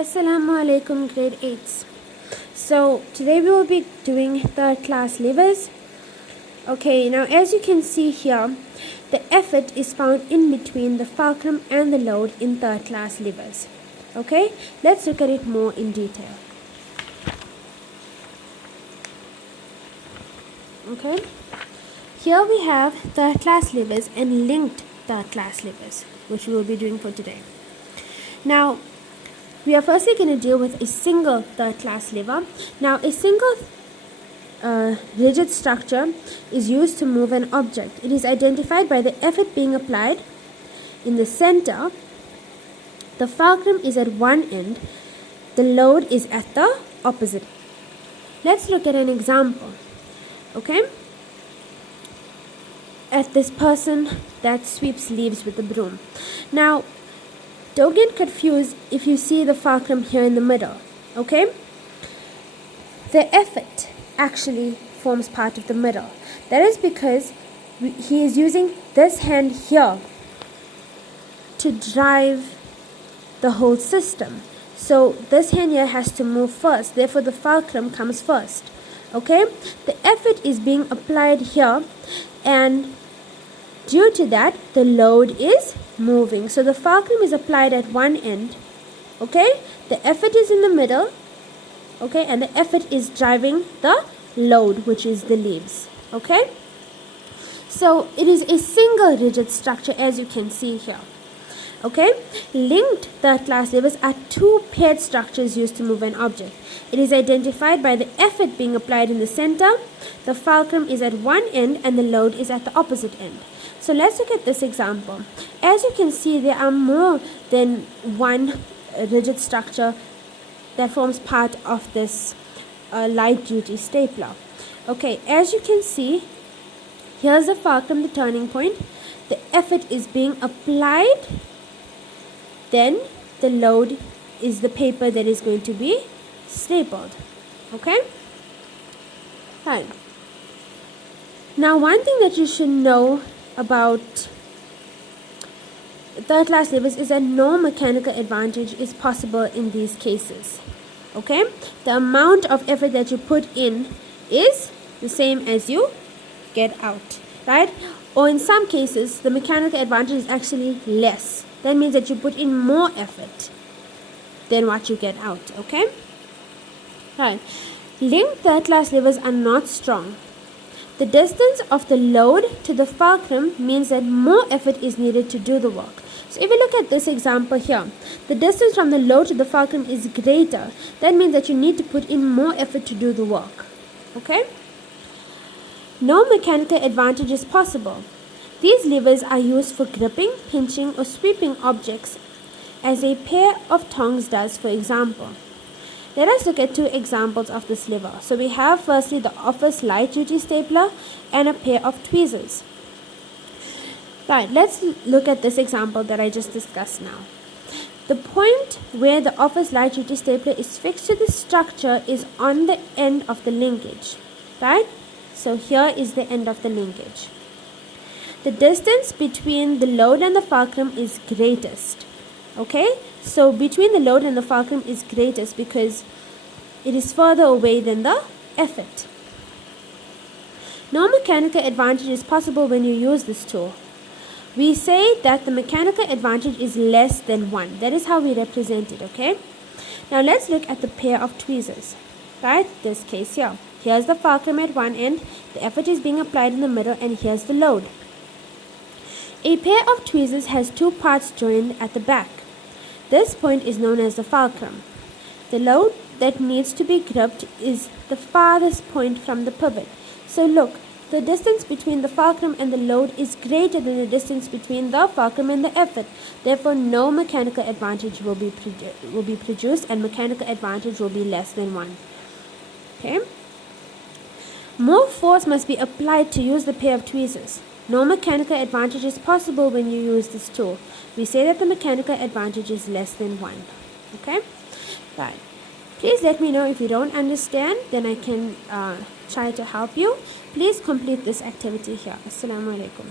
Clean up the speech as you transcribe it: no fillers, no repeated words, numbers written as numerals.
Assalamu alaikum grade 8s. So today we will be doing third class levers. Okay, now as you can see here, the effort is found in between the fulcrum and the load in third class levers. Okay, let's look at it more in detail. Okay, here we have third class levers and linked third class levers, which we will be doing for today. Now, we are firstly going to deal with a single third class lever. Now, a single rigid structure is used to move an object. It is identified by the effort being applied in the center. The fulcrum is at one end. The load is at the opposite. Let's look at an example. Okay? At this person that sweeps leaves with a broom. Now, don't get confused if you see the fulcrum here in the middle, okay? The effort actually forms part of the middle. That is because he is using this hand here to drive the whole system. So this hand here has to move first, therefore the fulcrum comes first, okay? The effort is being applied here, and due to that, the load is moving. So the fulcrum is applied at one end, okay? The effort is in the middle, okay? And the effort is driving the load, which is the leaves, okay? So it is a single rigid structure, as you can see here, okay? Linked third class levers are two paired structures used to move an object. It is identified by the effort being applied in the center. The fulcrum is at one end and the load is at the opposite end. So let's look at this example. As you can see, there are more than one rigid structure that forms part of this light duty stapler. Okay, as you can see, here's the fulcrum, the turning point. The effort is being applied. Then the load is the paper that is going to be stapled. Okay? Fine. Now, one thing that you should know about third class levers is that no mechanical advantage is possible in these cases. Okay? The amount of effort that you put in is the same as you get out, right? Or in some cases, the mechanical advantage is actually less. That means that you put in more effort than what you get out, okay? Right. Linked third class levers are not strong. The distance of the load to the fulcrum means that more effort is needed to do the work. So if you look at this example here, the distance from the load to the fulcrum is greater. That means that you need to put in more effort to do the work. Okay? No mechanical advantage is possible. These levers are used for gripping, pinching, or sweeping objects, as a pair of tongs does, for example. Let us look at two examples of this lever. So we have firstly the office light duty stapler and a pair of tweezers. Right, let's look at this example that I just discussed now. The point where the office light duty stapler is fixed to the structure is on the end of the linkage. Right? So here is the end of the linkage. The distance between the load and the fulcrum is greatest. Okay? So between the load and the fulcrum is greatest because it is further away than the effort. No mechanical advantage is possible when you use this tool. We say that the mechanical advantage is less than 1. That is how we represent it, okay? Now let's look at the pair of tweezers. Right? This case here. Here's the fulcrum at one end, the effort is being applied in the middle, and here's the load. A pair of tweezers has two parts joined at the back. This point is known as the fulcrum. The load that needs to be gripped is the farthest point from the pivot. So look, the distance between the fulcrum and the load is greater than the distance between the fulcrum and the effort. Therefore, no mechanical advantage will be produced, and mechanical advantage will be less than 1. Okay? More force must be applied to use the pair of tweezers. No mechanical advantage is possible when you use this tool. We say that the mechanical advantage is less than 1. Okay? Right. Please let me know if you don't understand, then I can try to help you. Please complete this activity here. Assalamu alaikum.